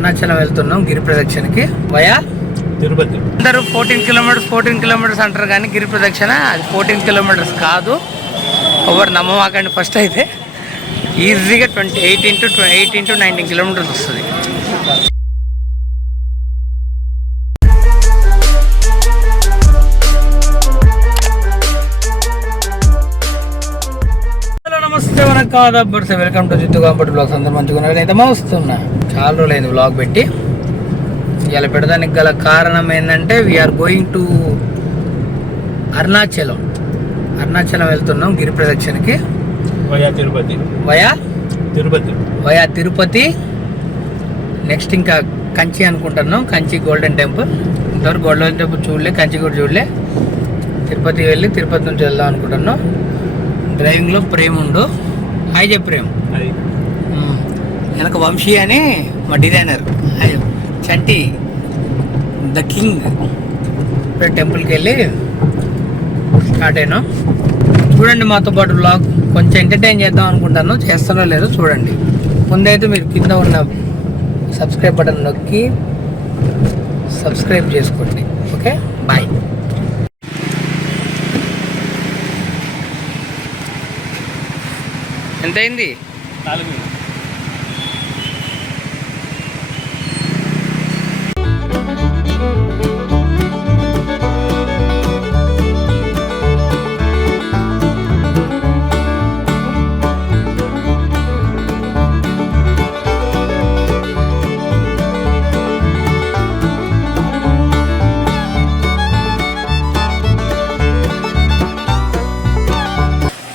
అరుణాచలం వెళ్తున్నాం గిరి ప్రదక్షిణకి వయా తిరుపతి. అందరూ 14 కిలోమీటర్స్ అంటారు కానీ గిరి ప్రదక్షిణ అది 14 కిలోమీటర్స్ కాదు. ఎవరు నమ్మమాకండి. ఫస్ట్ అయితే ఈజీగా 18 to 19 కిలోమీటర్స్ వస్తుంది. నమస్తే వనకాదబ్బర్స్, welcome to Jithu compound vlogs. అందరూ మంచిగా అయితే వస్తున్నా. చాలా రోజులైంది బ్లాగ్ పెట్టి. ఇలా పెడదానికి గల కారణం ఏంటంటే వీఆర్ గోయింగ్ టు అరుణాచలం వెళ్తున్నాం గిరి ప్రదక్షిణకి వయా తిరుపతి. నెక్స్ట్ ఇంకా కంచి అనుకుంటున్నాం. Kanchi golden temple. ఇంతవరకు గోల్డెన్ టెంపుల్ చూడలే, కంచి కూడా చూడలే. తిరుపతి వెళ్ళి తిరుపతి నుంచి వెళ్దాం అనుకుంటున్నాం. డ్రైవింగ్లో ప్రేమ్ ఉండు. హాయ్ చెప్పు ప్రేమ్. వెనక వంశీ అని మా designer. Hi Chanti the king. ఇప్పుడే టెంపుల్కి వెళ్ళి స్టార్ట్ అయినాం. చూడండి మాతో పాటు బ్లాగ్. కొంచెం ఎంటర్టైన్ చేద్దాం అనుకుంటాను. చేస్తానో లేదో చూడండి. ముందైతే మీరు కింద ఉన్న సబ్స్క్రైబ్ బటన్ నొక్కి సబ్స్క్రైబ్ చేసుకోండి. Okay, bye. ఎంతైంది? 4.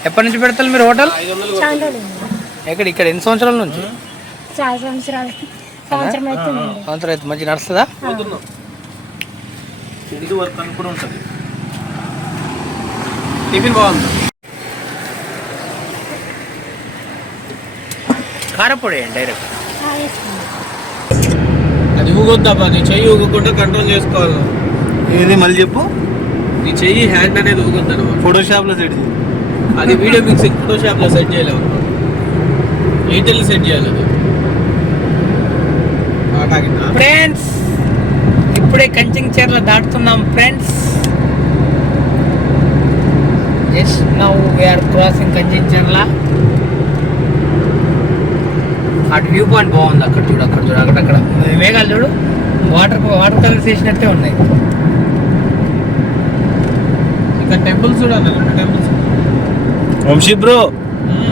ఎప్పటి నుంచి పెడతారు మీరు హోటల్? ఎక్కడ? ఇక్కడ ఎన్ని సంవత్సరాల నుంచి? సంవత్సరం అయితే మంచిగా నడుస్తుందా? టిఫిన్ బాగుంది. కారపొడి డైరెక్ట్. అది ఊగొద్దాబా, నీ చెయ్యి ఊగకుండా కంట్రోల్ చేసుకోవాలి. ఏది మళ్ళీ చెప్పు. నీ చెయ్యి హ్యాండ్ అనేది ఊగొద్దు. ఫోటోషాప్లో సెట్ చేయి. అది వీడియో మిక్సింగ్ ఫోటోషాప్లో సెట్ చేయలేము. ఎయిర్టెల్ సెట్ చేయాలి అది. ఫ్రెండ్స్ ఇప్పుడే కంచింగ్చెర్ల దాటుతున్నాం friends. Just now we're crossing Kanchincherla. అటు వ్యూ పాయింట్ బాగుంది. అక్కడ చూడు, అక్కడక్కడ మేఘాలు చూడు. వాటర్ కలర్స్ వేసినట్టే ఉన్నాయి. ఇంకా టెంపుల్స్ చూడాలి. టెంపుల్స్ వంశీ బ్రో,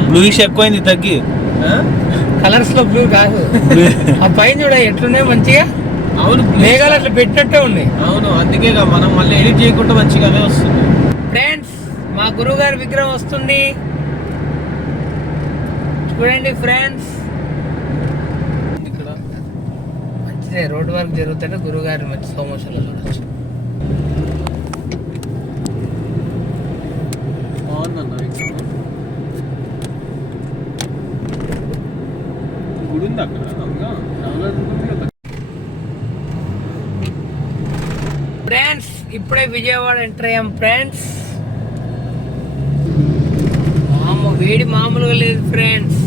బ్లూయిష్ ఎక్కువైంది, తగ్గి. కలర్స్ లో బ్లూ కాదు. ఆ పైన చూడ ఎట్లున్నాయి మంచిగా. అవును, మేఘాలు అట్లా పెట్టినట్టే ఉన్నాయి. అవును, అందుకే మనం మళ్ళీ ఎడిట్ చేయకుండా మంచిగా అవే వస్తుంది. ఫ్రెండ్స్ మా గురువు గారి విగ్రహం వస్తుంది చూడండి ఫ్రెండ్స్. ఇక్కడ మంచిదే, రోడ్ వర్క్ జరుగుతుంటే గురువు గారి మంచి సోమోషన్లో చూడొచ్చు. ఫ్రెండ్స్ ఇప్పుడే విజయవాడ ఎంటర్ అయ్యాం ఫ్రెండ్స్. వేడి మామూలుగా లేదు ఫ్రెండ్స్.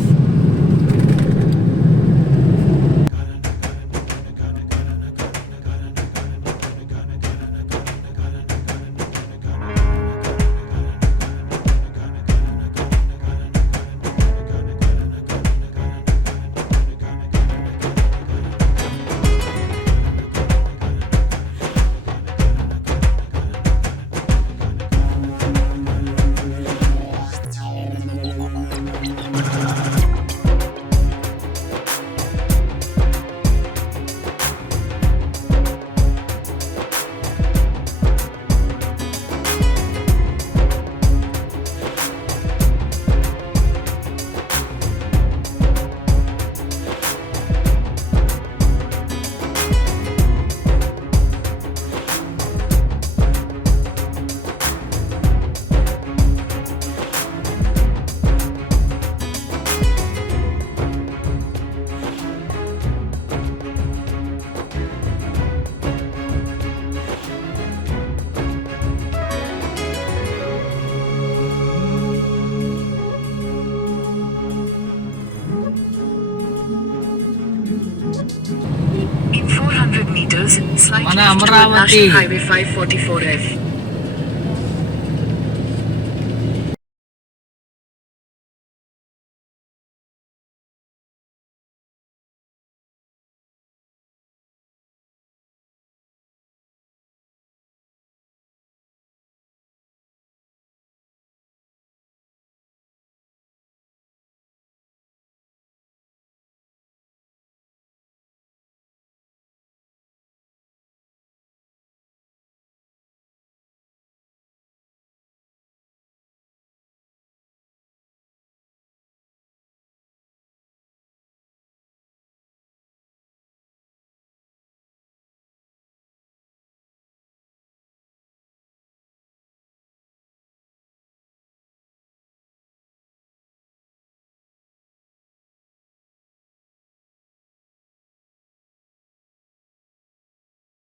meters, slight మన left toward Amaravati. National Highway 544F.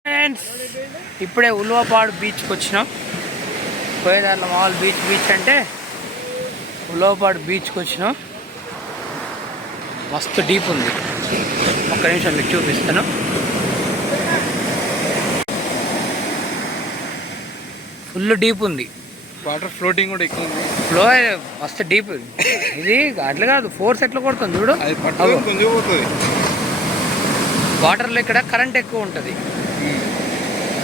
Friends ఇప్పుడే ఉలవపాడు బీచ్కి వచ్చినాం. పోయేదారిలో మామూలు బీచ్ అంటే ఉలవపాడు బీచ్కి వచ్చినాం. మస్తు డీప్ ఉంది. ఒక్క నిమిషం మీకు చూపిస్తాను. ఫుల్ డీప్ ఉంది. వాటర్ ఫ్లోటింగ్ కూడా ఎక్కువ ఉంది. ఫ్లో మస్తు డీప్. ఇది అట్లా కాదు, ఫోర్స్ ఎట్లా కొడుతుంది చూడు. అది పట్టుకొని కొంచెం పోతుంది. వాటర్లో ఇక్కడ కరెంట్ ఎక్కువ ఉంటుంది,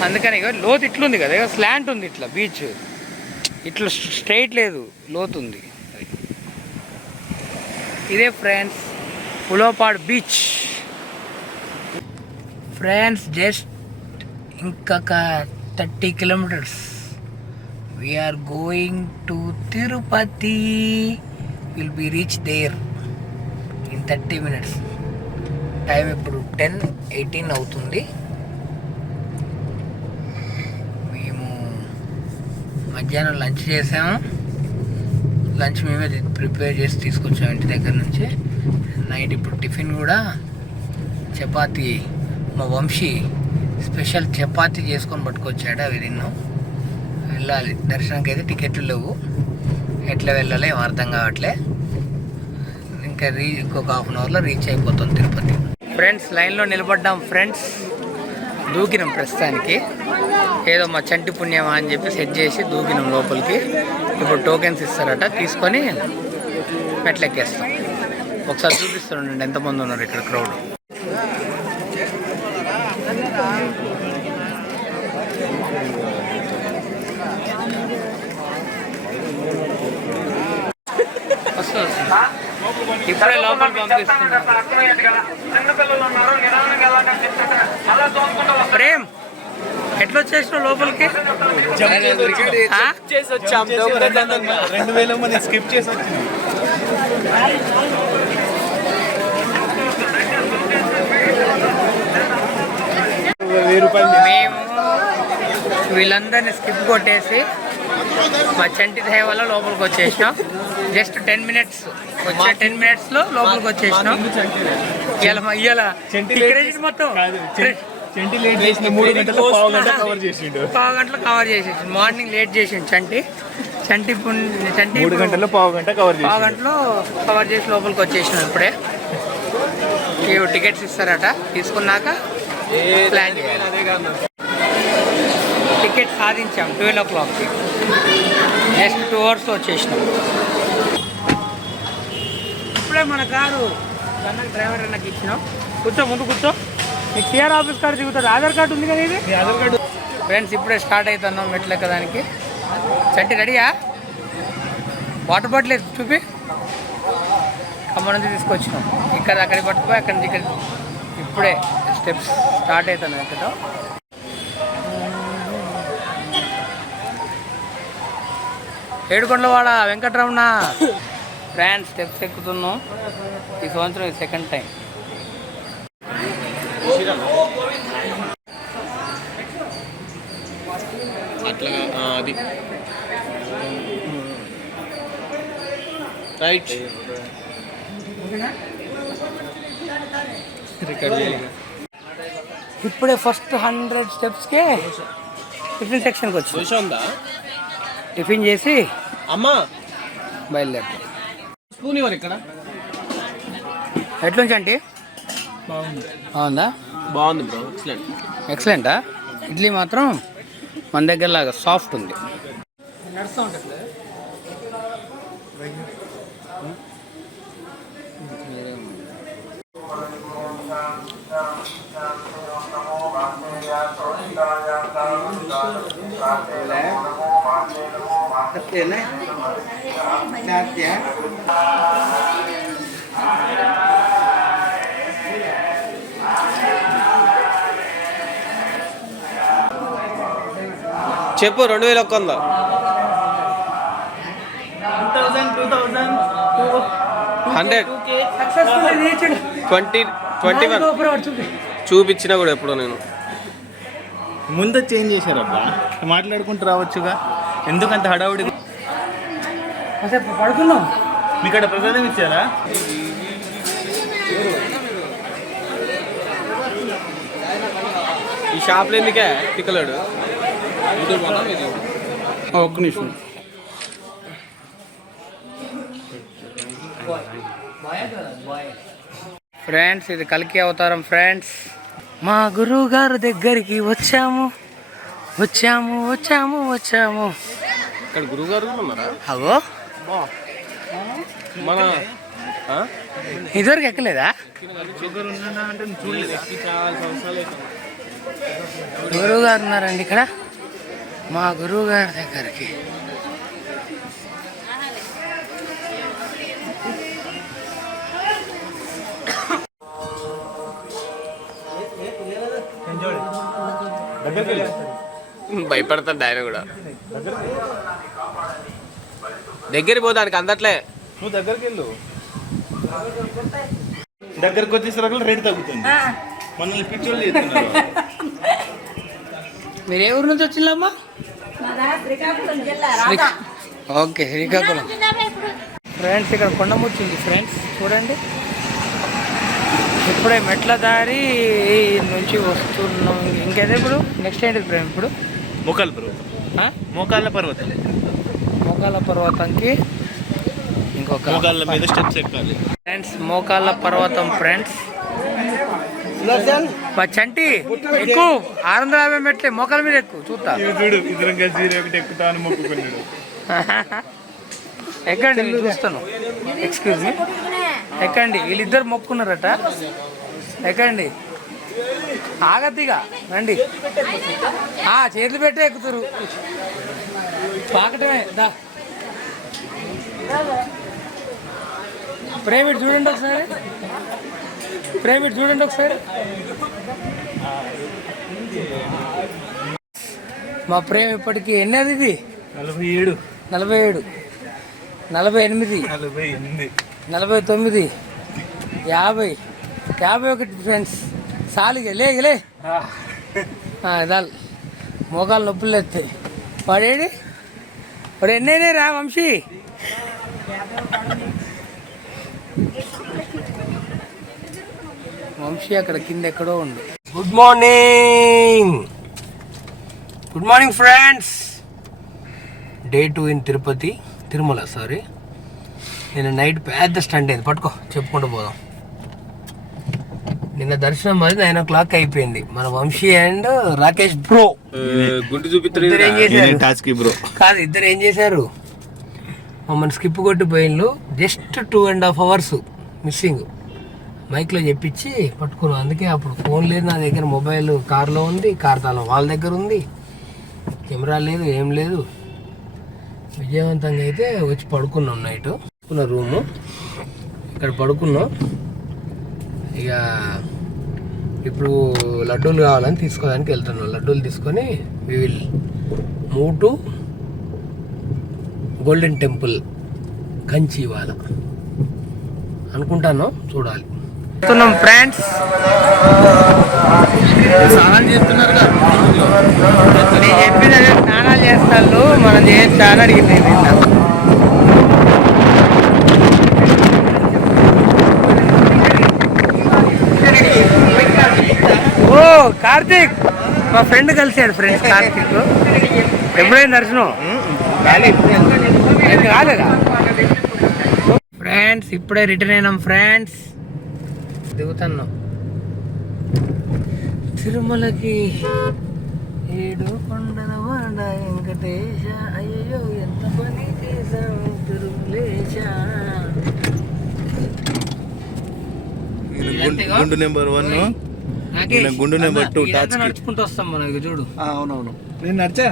అందుకని ఇక లోతు ఇట్లుంది కదా, ఇక స్లాంట్ ఉంది. ఇట్లా బీచ్ ఇట్లా స్ట్రైట్ లేదు, లోతు ఉంది. ఇదే friends Ulavapadu beach. Friends just ఇంకొక 30 kilometers we're going to Tirupati. Will be reach there in 30 minutes. Time ఇప్పుడు 10:18 అవుతుంది. మేము మధ్యాహ్నం లంచ్ చేసాము. లంచ్ మేమే ప్రిపేర్ చేసి తీసుకొచ్చాము ఇంటి దగ్గర నుంచి. నైట్ ఇప్పుడు టిఫిన్ కూడా చపాతీ, మా వంశీ స్పెషల్ చపాతీ చేసుకొని పట్టుకొచ్చాడు. అవి తిన్నాం. వెళ్ళాలి దర్శనానికి. అయితే టికెట్లు లేవు, ఎట్లా వెళ్ళాలి ఏం అర్థం కావట్లే. ఇంకా ఇంకొక 1/2 అవర్లో రీచ్ అయిపోతాం తిరుపతి. ఫ్రెండ్స్ లైన్లో నిలబడ్డాం. ఫ్రెండ్స్ దూకినాం ప్రస్తుతానికి. ఏదో మా చంటి పుణ్యమా అని చెప్పి సెట్ చేసి దూకినాం లోపలికి. ఇప్పుడు టోకెన్స్ ఇస్తారట, తీసుకొని మెట్లెక్కేస్తాం. ఒకసారి చూపిస్తానండి ఎంతమంది ఉన్నారు ఇక్కడ క్రౌడ్. ఇప్పుడే లోపలికి పంపిస్తున్నారు. ప్రేమ్ ఎట్లా వచ్చేసినావు లోపలికి? 2000 మంది స్కిప్ చేసి వచ్చింది. మేము వీళ్ళందరినీ స్కిప్ కొట్టేసి మా చంటి దయ వల్ల లోపలికి వచ్చేసినాం. జస్ట్ 10 minutes వచ్చే 10 minutesలో లోపలికి వచ్చేసినాం. ఇవాళ మొత్తం 3 గంటలు పావు గంట కవర్ చేసిండు. మార్నింగ్ లేట్ చేసిండు చంటి 3 గంటల్లో పావు గంట కవర్ గంటలో కవర్ చేసి లోపలికి వచ్చేసినాం. ఇప్పుడే టికెట్స్ ఇస్తారట, తీసుకున్నాక ప్లాన్ చేయాలి. టికెట్ సాధించాం 12 o'clockకి. జస్ట్ 2 hours వచ్చేసినాం. ఇప్పుడే మన కారు డ్రైవర్ అన్నకి ఇచ్చినాం. కూర్చో, ముందు కూర్చో. మీకు సిఆర్ ఆఫీస్ కార్డు దిగుతుంది. ఆధార్ కార్డు ఉంది కదా ఇది. ఆధార్ కార్డు. ఫ్రెండ్స్ ఇప్పుడే స్టార్ట్ అవుతున్నాం మెట్లు ఎక్కడానికి. చంటి రెడీయా? వాటర్ బాటిల్ చూపి. ఖమ్మం నుంచి తీసుకొచ్చినాం. ఇక్కడ అక్కడికి పట్టుకుపోయి అక్కడి నుంచి ఇక్కడ ఇప్పుడే స్టెప్స్ స్టార్ట్ అవుతున్నాయి అక్కడ. ఏడుకొండలవాడ వెంకటరమణ ఫ్రెండ్స్ స్టెప్స్ ఎక్కుతున్నాం. ఈ సంవత్సరం ఇది 2nd time. అట్లా అది రైట్ రికార్డ్ చేయాలి. ఇప్పుడే ఫస్ట్ 100 స్టెప్స్కే టిఫిన్ సెక్షన్కి వచ్చి ఉందా? టిఫిన్ చేసి అమ్మా బయలుదేరుతాం. స్పూన్ ఇవ్వరు ఇక్కడ. ఎట్లుంచి అంటే బాగుంది. బాగుందా? బాగుంది బ్రో, ఎక్సలెంట్. ఎక్సలెంటా? ఇడ్లీ మాత్రం మన దగ్గర లాగా సాఫ్ట్ ఉంది. నడుస్తూ ఉంటుంది. చెప్పు 2100. 100 20 చూపించినా కూడా ఎప్పుడో నేను ముందు చేంజ్ చేశారబ్బా, మాట్లాడుకుంటూ రావచ్చుగా, ఎందుకంత హడావుడి? పడుకున్నాం. మీకు అక్కడ ప్రసాదం ఇచ్చారా? ఈ షాప్లో ఎందుకే తిక్కలాడు. ఒక్క నిమిషం. ఫ్రెండ్స్, ఇది కల్కి అవతారం ఫ్రెండ్స్. మా గురువు గారు దగ్గరికి వచ్చాము. ఇక్కడ గురువు గారు ఉన్నారా? అవో మన ఇదివరకు ఎక్కలేదా? గురువు గారు ఉన్నారండి ఇక్కడ. మా గురువు గారి దగ్గరికి భయపడతాడు ఆయన కూడా. దగ్గరికి పోతానికి అందట్లే. నువ్వు దగ్గరికి వెళ్ళు, దగ్గరకు వచ్చేసరికి రేటు తగ్గుతుంది. మనల్ని పిచ్చోళ్ళు చేస్తున్నారు. మీరు ఏ ఊరు నుంచి వచ్చిందమ్మా? ఓకే, శ్రీకాకుళం. ఫ్రెండ్స్, ఇక్కడ కొండముచ్చి ఉంది ఫ్రెండ్స్, చూడండి. ఇప్పుడే మెట్ల దారి నుంచి వస్తున్నాం. ఇంకేదే ఇప్పుడు నెక్స్ట్ ఏంటి ప్రేమ్? ఇప్పుడు మోకాళ్ళ పర్వతం. మోకాళ్ళ పర్వతంకి ఇంకొక మోకాళ్ళ మీద స్టెప్స్ ఎక్కాలి ఫ్రెండ్స్. మోకాళ్ళ పర్వతం ఫ్రెండ్స్. చంటి ఎక్కువ 650 మెట్లే, మోకాళ్ళ మీద ఎక్కువ. చూస్తా చూడు, ఇద్దరం కలిసి ఒకటి ఎక్కుతా అని మొక్కుకున్నాడు. ఎక్కండి, నేను చూస్తాను. ఎక్స్క్యూజ్ మీ, ఎక్కండి. వీళ్ళిద్దరు మొక్కున్నారట. ఎక్కండి, ఆగద్దిగా రండి. చేతులు పెట్టే ఎక్కుతారు, పాకటమే. దా ప్రైవేట్ చూడండి ఒకసారి, మా ప్రేమ ఇప్పటికి ఎన్నది? ఇది 47, 47, 48, 49, 50, 51 ఫ్రెండ్స్. సాలిగా లేగలే దాల్ మోకాలు నొప్పులు ఎత్తాయి. వాడేడి వాడు ఎన్నైనా రా వంశీ. వంశీ అక్కడ కింద ఎక్కడో ఉంది. Good morning friends. Day 2 in Tirumala. Sorry, నిన్న నైట్ పెద్ద స్టంట్ అయింది. పట్టుకో, చెప్పుకుంటూ పోదాం. నిన్న దర్శనం మరి 9 o'clock అయిపోయింది. మన వంశీ అండ్ రాకేష్ బ్రో గుంటి చూపిస్తారు కాదు, ఇద్దరు ఏం చేశారు, మమ్మల్ని స్కిప్ కొట్టి పోయిన్లు. Just 2.5 hours missing. మైక్లో చెప్పించి పట్టుకున్నాం. అందుకే అప్పుడు ఫోన్ లేదు నా దగ్గర, మొబైల్ కార్లో ఉంది, కార్ తాళం వాళ్ళ దగ్గర ఉంది, కెమెరా లేదు, ఏం లేదు. విజయవంతంగా అయితే వచ్చి పడుకున్నాం. నైట్ రూము ఇక్కడ పడుకున్నాం. ఇక ఇప్పుడు లడ్డూలు కావాలని తీసుకోవడానికి వెళ్తున్నాం. లడ్డూలు తీసుకొని we will move to golden temple Kanchi ఇవాళ అనుకుంటాను, చూడాలి. ఫ్రెండ్స్, స్నానం చేస్తున్నారు కదా, నేను చెప్పిన స్నానాలు చేస్తాను, మనం చేయొచ్చా అని అడిగింది. ఓ కార్తీక్, మా ఫ్రెండ్ కలిసాడు. ఫ్రెండ్స్ కార్తీక్ ఎప్పుడైనా దర్శనం కాలేదా? ఫ్రెండ్స్, ఇప్పుడే రిటర్న్ అయినాం ఫ్రెండ్స్. దిగుతున్నాం. తిరుమలకి 7 కొండల వాడ వెంకటేశ, అయ్యో ఎంత పని చేశావు తిరుమలేశ. గుండు నెంబర్ 1, గుండు నెంబర్ 2 టాచ్ నడుచుకుంటూ వస్తాం మనం, ఇక చూడు. అవునవును, నేను నడిచా.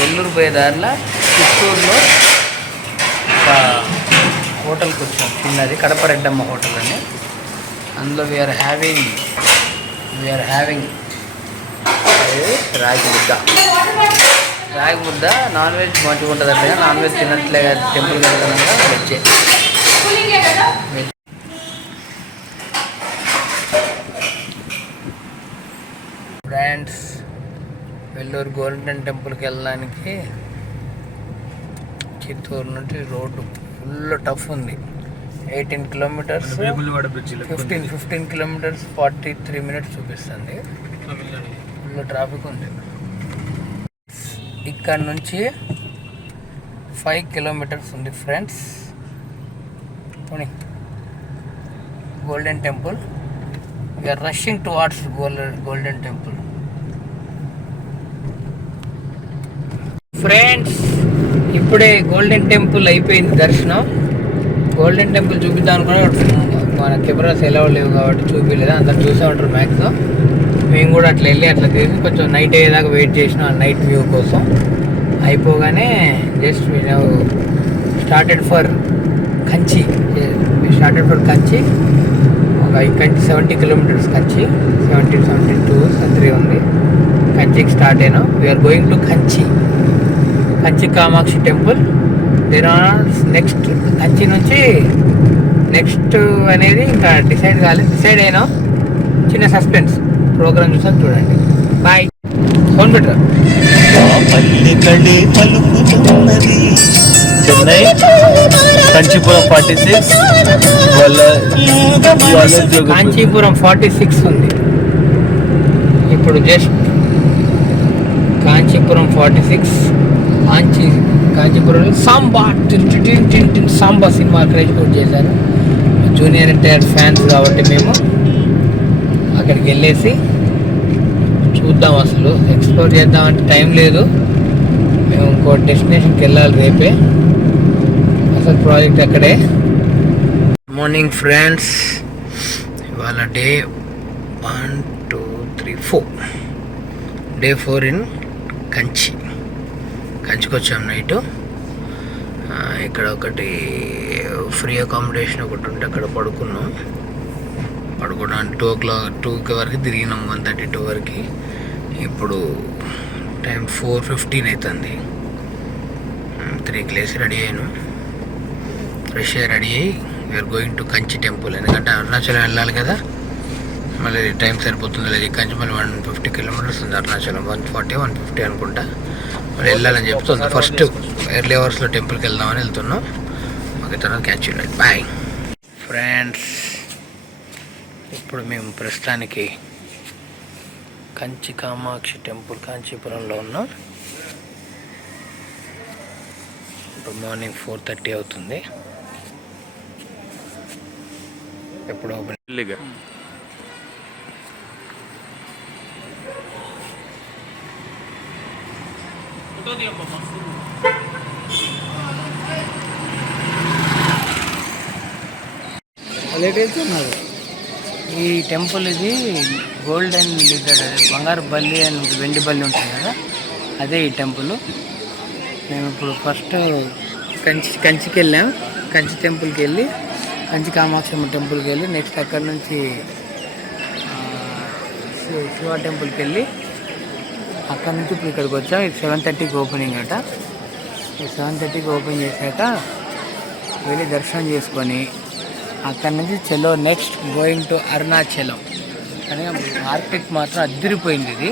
వెల్లూరు పోయే దారిలో చిత్తూరులో ఒక హోటల్కి వచ్చాం, చిన్నది కడప రెడ్డమ్మ హోటల్ అని. అందులో వీఆర్ హ్యావింగ్ రాగి ముద్ద. నాన్ వెజ్ మంచిగా ఉంటుంది అంటే, నాన్ వెజ్ తినట్లే టెంపుల్ కనుక వెజ్జే. ఫ్రెండ్స్, వెల్లూరు గోల్డెన్ టెంపుల్కి వెళ్ళడానికి చిత్తూరు నుండి రోడ్డు ఫుల్ టఫ్ ఉంది. 18 కిలోమీటర్స్, 15 కిలోమీటర్స్ 43 మినిట్స్ చూపిస్తుంది. ఫుల్ ట్రాఫిక్ ఉంది. ఇక్కడ నుంచి 5 కిలోమీటర్స్ ఉంది friends. Golden temple. We're rushing towards golden temple. Friends, ఇప్పుడే గోల్డెన్ టెంపుల్ అయిపోయింది దర్శనం. గోల్డెన్ టెంపుల్ చూపిద్దాం అనుకున్నా, మన కెమెరాస్ ఎలా లేవు కాబట్టి చూపించలేదు. అందరు చూసే ఉంటారు మ్యాక్సిమం. మేము కూడా అట్లా వెళ్ళి అట్లా తీసి కొంచెం నైట్ అయ్యేదాకా వెయిట్ చేసినాం నైట్ వ్యూ కోసం. అయిపోగానే just started for Kanchi. Kanchi 70 kilometers. Kanchi 72 ఉంది. కంచికి స్టార్ట్ అయినాం. We're going to Kanchi Kamakshi temple. There are next Kanchi నుంచి నెక్స్ట్ అనేది ఇంకా డిసైడ్ కాలేదు. డిసైడ్ అయినా చిన్న సస్పెన్స్ ప్రోగ్రామ్ చూసాక చూడండి. బాయ్. ఫోన్ పెట్టరా. చెన్నై కంచీపురం 46, కాంచీపురం 46 ఉంది. ఇప్పుడు జస్ట్ కాంచీపురం 46. కాంచీపురంలో సాంబా సినిమా క్రియేట్ చేశారు. జూనియర్ ఎన్టీఆర్ ఫ్యాన్స్ కాబట్టి మేము అక్కడికి వెళ్ళేసి చూద్దాం, అసలు ఎక్స్ప్లోర్ చేద్దామంటే టైం లేదు. మేము ఇంకో డెస్టినేషన్కి వెళ్ళాలి రేపే. అసలు ప్రాజెక్ట్ అక్కడే. మార్నింగ్ ఫ్రెండ్స్, ఇవాళ డే 1, 2, 3, 4 డే 4 ఇన్ కంచికి వచ్చాం నైట్. ఇక్కడ ఒకటి ఫ్రీ అకామిడేషన్ ఒకటి ఉంటే అక్కడ పడుకోవడానికి 2 వరకు తిరిగినాం. 1:32 వరకు. ఇప్పుడు టైం 4:15 అవుతుంది. 3కి లేసి రెడీ అయ్యాను. ఫ్రెష్ రెడీ అయ్యి we're going to Kanchi temple. ఎందుకంటే అరుణాచలం వెళ్ళాలి కదా, మళ్ళీ టైం సరిపోతుంది లేదు. కంచి మళ్ళీ 150 కిలోమీటర్స్ ఉంది. అరుణాచలం 140-150 అనుకుంటా. మళ్ళీ వెళ్ళాలని చెప్తుంది. ఫస్ట్ ఎర్లీ అవర్స్లో టెంపుల్కి వెళ్దామని వెళ్తున్నాం. ఓకే, తర్వాత catch you light. Bye friends. ఇప్పుడు మేము ప్రస్తుతానికి కంచి కామాక్షి టెంపుల్ కాంచీపురంలో ఉన్నాం. ఇప్పుడు మార్నింగ్ 4:30 అవుతుంది. ఎప్పుడు ఓపెన్ ఈ టెంపుల్ ఇది గోల్డెన్ లిజర్డ్, బంగారు బల్లి అని వెండి బల్లి ఉంటుంది కదా, అదే ఈ టెంపుల్. మేము ఇప్పుడు ఫస్ట్ కంచికి వెళ్ళాం. కంచి టెంపుల్కి వెళ్ళి కంచి కామాక్షమ్మ టెంపుల్కి వెళ్ళి నెక్స్ట్ అక్కడ నుంచి శివ టెంపుల్కి వెళ్ళి అక్కడ నుంచి ఇప్పుడు ఇక్కడికి వచ్చాం. ఇది 7:30కి ఓపెనింగ్ అట. ఈ 7:30కి ఓపెన్ చేశాక వెళ్ళి దర్శనం చేసుకొని అక్కడ నుంచి చలో నెక్స్ట్ గోయింగ్ టు అరుణాచలం. కానీ ఆర్కిటెక్ట్ మాత్రం అద్దరిపోయింది ఇది.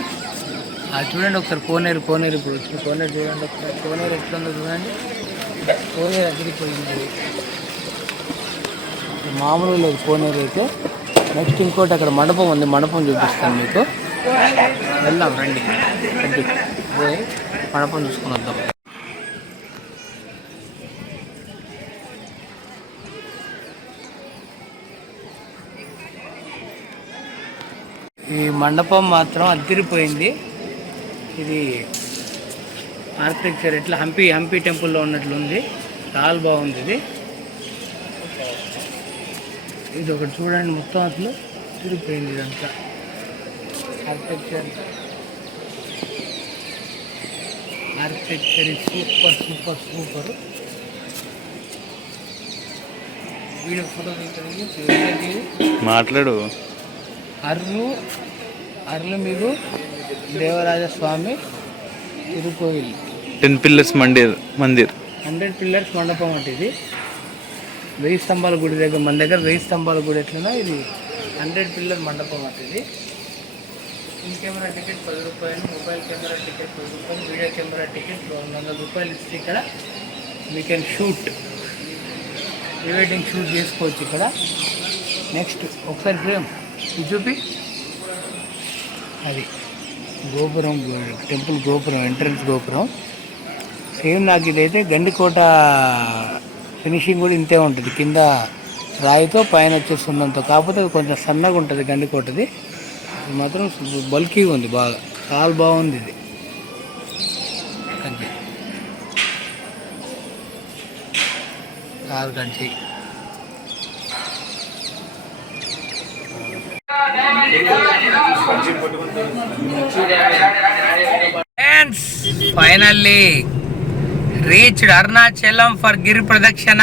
అది చూడండి ఒకసారి కోనేరు ఇప్పుడు వచ్చిన కోనేరు చూడండి ఒకసారి. కోనేరు ఎట్లుందో చూడండి. కోనేరు అద్దరిపోయింది, మామూలుగా లేదు కోనేరు అయితే. నెక్స్ట్ ఇంకోటి అక్కడ మండపం ఉంది, మండపం చూపిస్తాను మీకు. వెళ్దాం రండి పోయి మండపం చూసుకుని వద్దాం. ఈ మండపం మాత్రం అద్దరిపోయింది. ఇది ఆర్కిటెక్చర్ ఎట్లా హంపి టెంపుల్లో ఉన్నట్లుంది. చాలా బాగుంది ఇది. ఇది ఒకటి చూడండి, మొత్తం అసలు తిరిగిపోయింది ఇదంతా. Architecture super. వీడియో ఫోటో మాట్లాడు. అర్లు మీకు దేవరాజ స్వామి తిరుకోయిల్ 10 పిల్లర్స్ మందిర్ 100 పిల్లర్స్ మండపం అంటే ఇది. 1000 స్తంభాల గుడి దగ్గర మన దగ్గర 1000 స్తంభాల గుడి ఎట్లనో ఇది 100 పిల్లర్ మండపం అంటే ఇది. ఇన్ కెమెరా టికెట్ 10 రూపాయలు, మొబైల్ కెమెరా టికెట్ 10 రూపాయలు, వీడియో కెమెరా టికెట్ 200 రూపాయలు ఇస్తే ఇక్కడ we can shoot, pre wedding shoot చేసుకోవచ్చు ఇక్కడ. నెక్స్ట్ ఒకసారి ఫ్రేమ్ ఇది చూపి. అది గోపురం, టెంపుల్ గోపురం, ఎంట్రన్స్ గోపురం సేమ్. నాకు ఇదైతే గండికోట ఫినిషింగ్ కూడా ఇంతే ఉంటుంది, కింద రాయితో పైన వచ్చే సున్నంతో. కాకపోతే అది కొంచెం సన్నగా ఉంటుంది గండికోటది. ఇది మాత్రం బల్కీగా ఉంది, బాగా చాలా బాగుంది ఇది. Kanchi car Kanchi. Finally reached Arunachalam for గిరి ప్రదక్షిణ.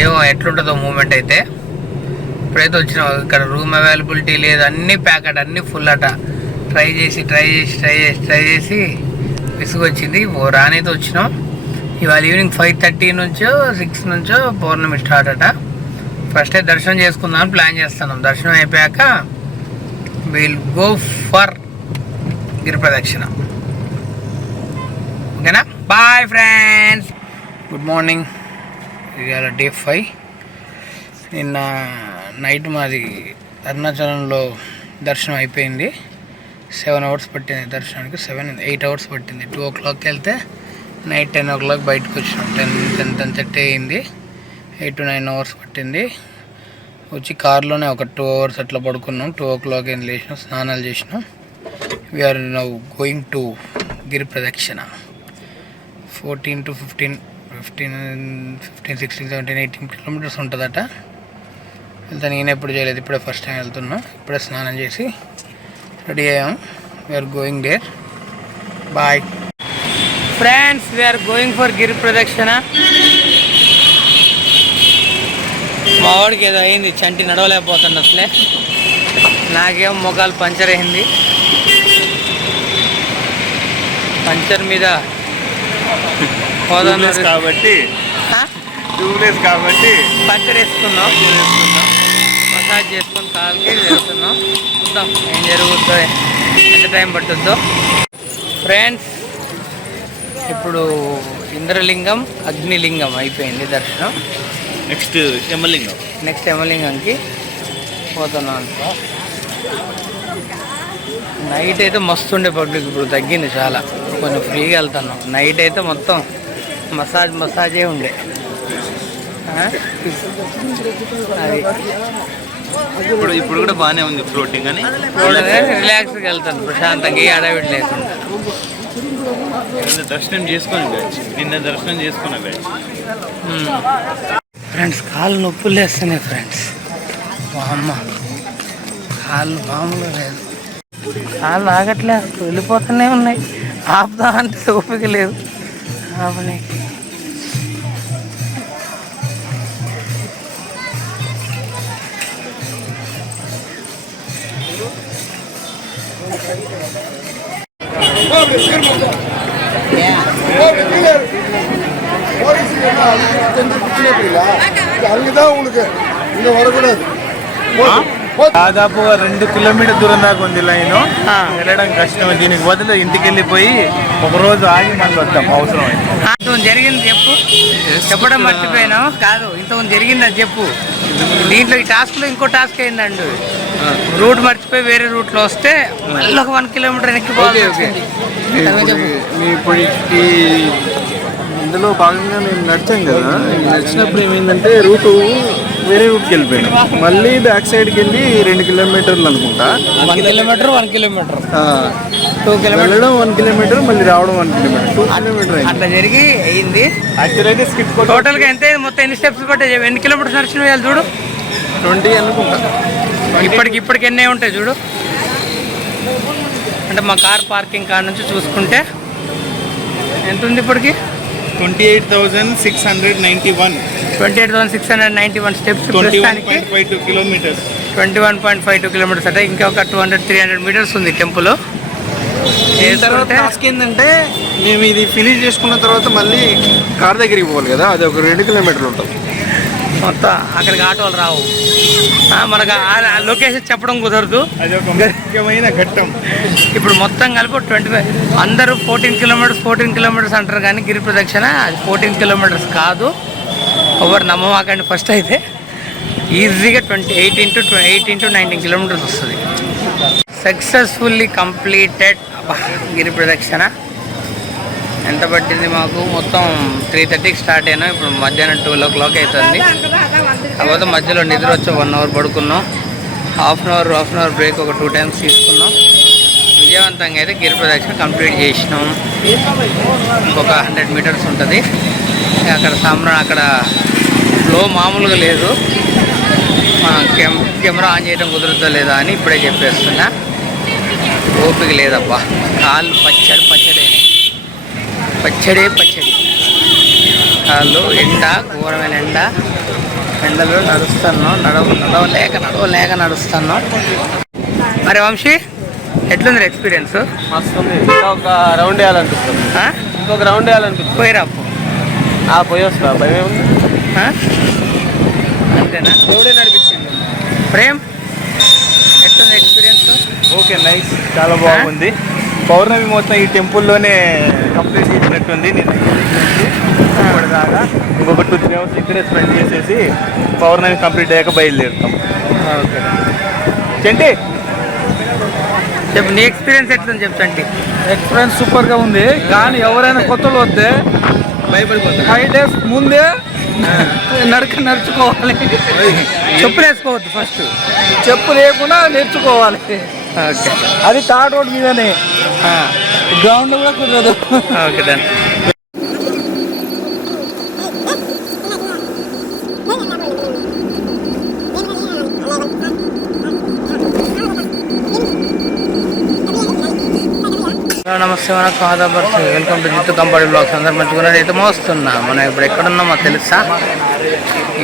ఏమో ఎట్లుంటుందో మూమెంట్ అయితే. ఇప్పుడైతే వచ్చినాం, ఇక్కడ రూమ్ అవైలబిలిటీ లేదు, అన్నీ ప్యాక్ అట, అన్నీ ఫుల్ అట. ట్రై చేసి విసుగొచ్చింది. రానైతే వచ్చినాం. ఇవాళ ఈవినింగ్ 5:30 నుంచో 6 నుంచో పౌర్ణమి స్టార్ట్ అట. ఫస్టే దర్శనం చేసుకుందామని ప్లాన్ చేస్తున్నాం. దర్శనం అయిపోయాక విల్ గో ఫర్ గిరి ప్రదక్షిణ. ఓకేనా? Bye friends, good morning. ఇవాళ డే 5. నిన్న నైట్ మాది అరుణాచలంలో దర్శనం అయిపోయింది. 7 అవర్స్ పట్టింది దర్శనానికి. 8 అవర్స్ పట్టింది. 2 o'clock వెళ్తే నైట్ 10 o'clock బయటకు వచ్చినాం. 10:30 అయింది. 8 to 9 అవర్స్ పట్టింది. వచ్చి కార్లోనే ఒక 2 అవర్స్ అట్లా పడుకున్నాం. 2 o'clock ఏం లేచినాం, స్నానాలు చేసినాం. వీఆర్ నౌ గోయింగ్ టు గిరి ప్రదక్షిణ. 14 to 15, 16, 17, 18 kilometers ఉంటుందట. వెళ్తా. నేను ఎప్పుడు చేయలేదు, ఇప్పుడే ఫస్ట్ టైం వెళ్తున్నాం. ఇప్పుడే స్నానం చేసి రెడీ అయ్యాం. We're going there. Bye friends, we're going for గిరి ప్రదక్షిణ. మా వాడికి ఏదో అయింది, చంటి నడవలేకపోతుంది అసలే. నాకేం మొఖాలు పంచర్ అయింది. పంచర్ మీద కాబట్టి పంచర్ వేసుకున్నాం. మసాజ్ చేసుకొని కాలుకి వెళ్తున్నాం. చూద్దాం ఏం జరుగుతుందో, ఎంత టైం పట్టుద్దో. ఫ్రెండ్స్, ఇప్పుడు ఇంద్రలింగం, అగ్నిలింగం అయిపోయింది దర్శనం. నెక్స్ట్ యమలింగంకి పోతున్నాం. నైట్ అయితే మస్తు ఉండే పబ్లిక్, ఇప్పుడు తగ్గింది చాలా, కొంచెం ఫ్రీగా వెళ్తున్నాం. నైట్ అయితే మొత్తం మసాజే ఉండే. అది ఇప్పుడు కూడా బాగానే ఉంది ఫ్లోటింగ్ అని. రిలాక్స్గా వెళ్తాను ప్రశాంతంగా, ఏ అడవిడి లేకుండా. దర్శనం చేసుకుని నిన్న దర్శనం చేసుకున్నా ఫ్రెండ్స్, కాళ్ళు నొప్పులు లేస్తున్నాయి ఫ్రెండ్స్. మా అమ్మ కాళ్ళు మామూలు లేదు, కాళ్ళు ఆగట్లేదు, వెళ్ళిపోతూనే ఉన్నాయి. ఆపుదా అంటే ఓపిక లేదు ఆపనీకి. அங்கதான் உங்களுக்கு இங்க வரக்கூடாது. దాదాపు 2 కిలోమీటర్ దూరం దాకా ఉంది లైన్. వెళ్ళడం కష్టం. దీనికి బదులు ఇంటికి వెళ్ళిపోయి ఒక రోజు ఆగి మళ్ళీ వద్దాం అవసరం అయితే. ఇంతకుముందు జరిగింది చెప్పు. చెప్పడం మర్చిపోయినావు కాదు. ఇంతకుముందు జరిగింది అది చెప్పు. దీంట్లో ఈ టాస్క్లో ఇంకో టాస్క్ అయిందండి. రూట్ మర్చిపోయి వేరే రూట్లో వస్తే మళ్ళీ ఒక 1 కిలోమీటర్ వెనక్కి పోవాలి. ఇప్పుడు ఇందులో భాగంగా మేము నడిచాం కదా, నడిచినప్పుడు ఏమైందంటే రూటు వేరే రూట్కి వెళ్ళిపోయాను. మళ్ళీ బ్యాక్ సైడ్కి వెళ్ళి 2 కిలోమీటర్లు అనుకుంటా. 1 కిలోమీటర్ 2 కిలోమీటర్ వెళ్ళడం 1 కిలోమీటర్, మళ్ళీ రావడం 1 కిలోమీటర్, 2 కిలోమీటర్ అట్లా జరిగి అయింది. టోటల్గా ఎంత మొత్తం ఎన్ని స్టెప్స్ పట్టాయి? ఎన్ని కిలోమీటర్స్ నడిచిన వేయాలి చూడు. 20 అనుకుంటా. ఇప్పటికి ఎన్నే ఉంటాయి చూడు. అంటే మా కార్ పార్కింగ్ కాడ నుంచి చూసుకుంటే ఎంత ఉంది ఇప్పటికి? 28,691 స్టెప్స్. 21.52 కిలోమీటర్స్. 21.52 కిలోమీటర్స్ అంటే ఇంకా ఒక 200-300 మీటర్స్ ఉంది టెంపుల్. తర్వాత టాస్క్ ఏంటంటే మేము ఇది ఫినిష్ చేసుకున్న తర్వాత మళ్ళీ కార్ దగ్గరికి పోవాలి కదా, అది ఒక 2 కిలోమీటర్లు ఉంటుంది. మొత్తం అక్కడికి ఆటోలు రావు. మనకు లొకేషన్ చెప్పడం కుదరదు. అది ఒక ముఖ్యమైన ఘట్టం. ఇప్పుడు మొత్తం కలిపి 25 అందరూ 14 కిలోమీటర్స్ అంటారు కానీ గిరి ప్రదక్షిణ అది 14 కిలోమీటర్స్ కాదు. ఎవరు నమ్మమాకండి. ఫస్ట్ అయితే ఈజీగా 18-19 కిలోమీటర్స్ వస్తుంది. Successfully completed. గిరి ప్రదక్షిణ ఎంత పట్టింది మాకు? మొత్తం 3:30కి స్టార్ట్ అయినాం. ఇప్పుడు మధ్యాహ్నం 12 o'clock అవుతుంది. కాకపోతే మధ్యలో నిద్ర వచ్చి 1 hour పడుకున్నాం. హాఫ్ అన్ అవర్ బ్రేక్ ఒక 2 times తీసుకున్నాం. విజయవంతంగా అయితే గిరి ప్రదక్షిణ కంప్లీట్ చేసినాం. ఇంకొక 100 meters ఉంటుంది. అక్కడ అక్కడ ఫ్లో మామూలుగా లేదు. కెమెరా ఆన్ చేయడం కుదురుతుందో లేదా అని ఇప్పుడే చెప్పేస్తున్నా. ఓపిక లేదబ్బా. కాళ్ళు పచ్చడి కాళ్ళు ఘోరమైన ఎండలో నడుస్తున్నాం. నడవలేక నడుస్తున్నాం. మరి వంశీ ఎట్లుంది ఎక్స్పీరియన్స్? మస్తు ఉంది. ఒక రౌండ్ వేయాలనిపిస్తుంది. ఇంకొక రౌండ్ వేయాలనిపిస్తుంది. పోయిరా పోయి వస్తా. భయం ఏముంది? అంతేనా? రోడే నడిపించింది. ప్రేమ్ ఎట్లుంది ఎక్స్పీరియన్స్? ఓకే, నైస్, చాలా బాగుంది. పౌర్ణమి మొత్తం ఈ టెంపుల్లోనే కంప్లీట్ చేసినట్టుంది. నేను ఇప్పటిదాకా ఇంకొక 2-3 hours ఇక్కడే స్పెండ్ చేసేసి పౌర్ణమి కంప్లీట్ అయ్యాక బయలుదేరుతాం. ఓకే చెంటి చెప్పు, నీ ఎక్స్పీరియన్స్ ఎట్లుంది చెప్తాంటి? ఎక్స్పీరియన్స్ సూపర్గా ఉంది. కానీ ఎవరైనా కొత్తలు వస్తే భయపడిపోతారు. 5 days ముందే నడుచుకోవాలి. చెప్పులు వేసుకోవద్దు. ఫస్ట్ చెప్పు లేకుండా నేర్చుకోవాలి. ఓకే, అది థర్డ్ రోడ్ మీదనే, గ్రౌండ్ కూడా కుదరదు. Okay done. నమస్తే, మనకు ఆదాబర్. Welcome to Jithu compound vlogs. అందరు మంచిగా అయితే మోస్తున్నా. మనం ఇప్పుడు ఎక్కడున్నామో తెలుసా?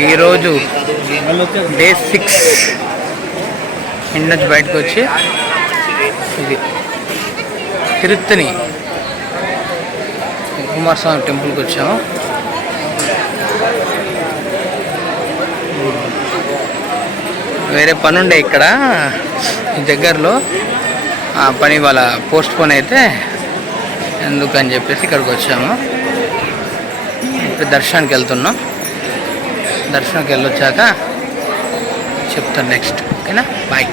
ఈరోజు Day 6 ఇంటి నుంచి బయటకు వచ్చి ఇది తిరుత్తని కుమారస్వామి టెంపుల్కి వచ్చాము. వేరే పని ఉండే ఇక్కడ ఈ దగ్గరలో. ఆ పని వాళ్ళ పోస్ట్ పోన్ అయితే ఎందుకని చెప్పేసి ఇక్కడికి వచ్చాము. ఇప్పుడు దర్శనానికి వెళ్తున్నాం. దర్శనానికి వెళ్ళొచ్చాక చెప్తాను నెక్స్ట్. ఓకేనా, బాయ్.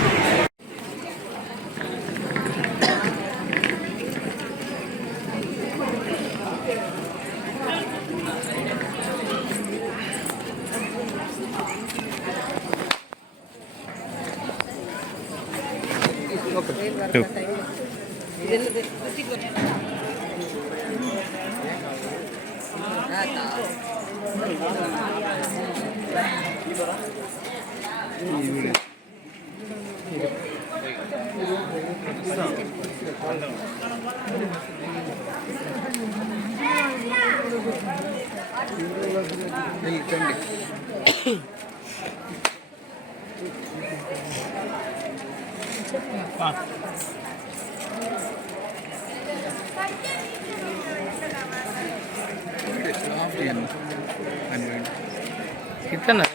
ఇట్లా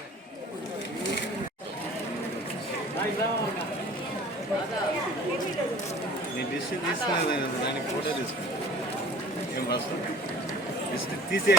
నీ డిష్ తీసుకునే దానికి ఫోటో తీసుకున్నా ఏం వస్తుంది డిష్ తీసే